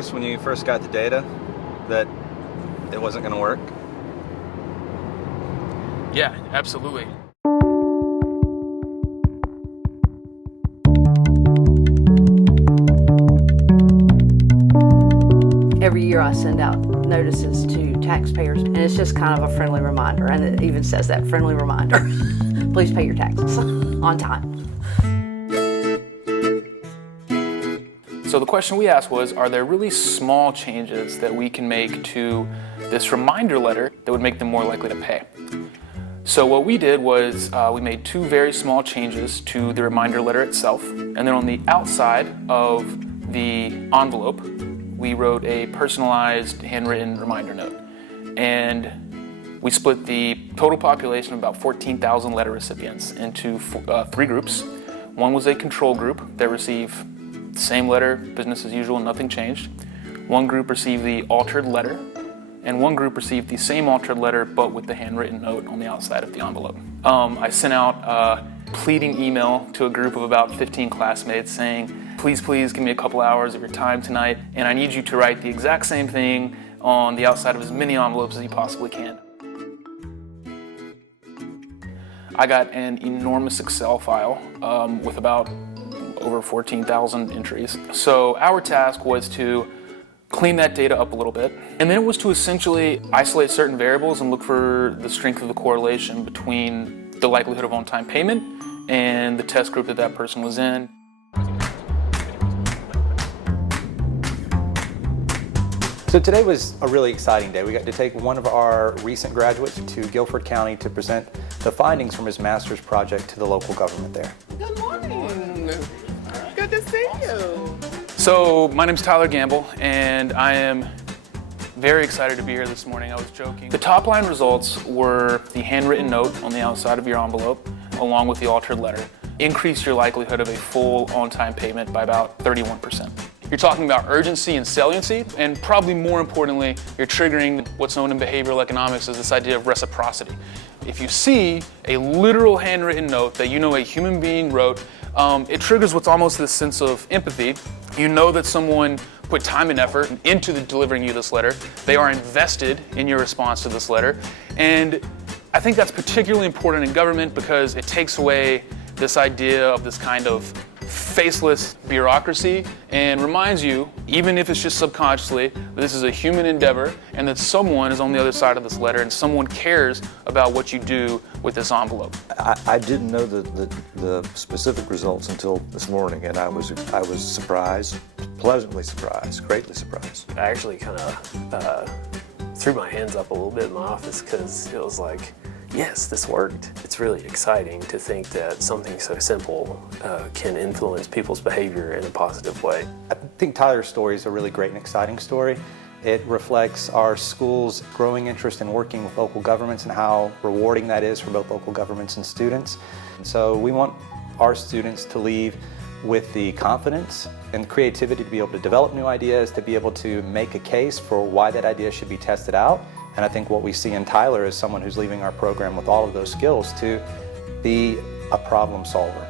nervous when you first got the data that it wasn't going to work? Yeah, absolutely. Every year I send out notices to taxpayers, and it's just kind of a friendly reminder, and it even says that, friendly reminder. Please pay your taxes on time. So the question we asked was, are there really small changes that we can make to this reminder letter that would make them more likely to pay? So what we did was we made two very small changes to the reminder letter itself, and then on the outside of the envelope, we wrote a personalized handwritten reminder note. And we split the total population of about 14,000 letter recipients into three groups. One was a control group that received the same letter, business as usual, nothing changed. One group received the altered letter, and one group received the same altered letter but with the handwritten note on the outside of the envelope. I sent out a pleading email to a group of about 15 classmates saying, please give me a couple hours of your time tonight, and I need you to write the exact same thing on the outside of as many envelopes as you possibly can. I got an enormous Excel file with about over 14,000 entries. So our task was to clean that data up a little bit, and then it was to essentially isolate certain variables and look for the strength of the correlation between the likelihood of on-time payment and the test group that that person was in. So today was a really exciting day. We got to take one of our recent graduates to Guilford County to present the findings from his master's project to the local government there. Good morning. Good to see you. So my name's Tyler Gamble, and I am very excited to be here this morning. I was joking. The top line results were the handwritten note on the outside of your envelope, along with the altered letter, increased your likelihood of a full on-time payment by about 31%. You're talking about urgency and saliency, and probably more importantly, you're triggering what's known in behavioral economics as this idea of reciprocity. If you see a literal handwritten note that you know a human being wrote, it triggers what's almost this sense of empathy. You know that someone put time and effort into delivering you this letter. They are invested in your response to this letter. And I think that's particularly important in government because it takes away this idea of this kind of faceless bureaucracy and reminds you, even if it's just subconsciously, that this is a human endeavor and that someone is on the other side of this letter and someone cares about what you do with this envelope. I didn't know the specific results until this morning, and I was surprised, pleasantly surprised, greatly surprised. I actually kind of threw my hands up a little bit in my office because it was like, yes, this worked. It's really exciting to think that something so simple can influence people's behavior in a positive way. I think Tyler's story is a really great and exciting story. It reflects our school's growing interest in working with local governments and how rewarding that is for both local governments and students. And so we want our students to leave with the confidence and creativity to be able to develop new ideas, to be able to make a case for why that idea should be tested out. And I think what we see in Tyler is someone who's leaving our program with all of those skills to be a problem solver.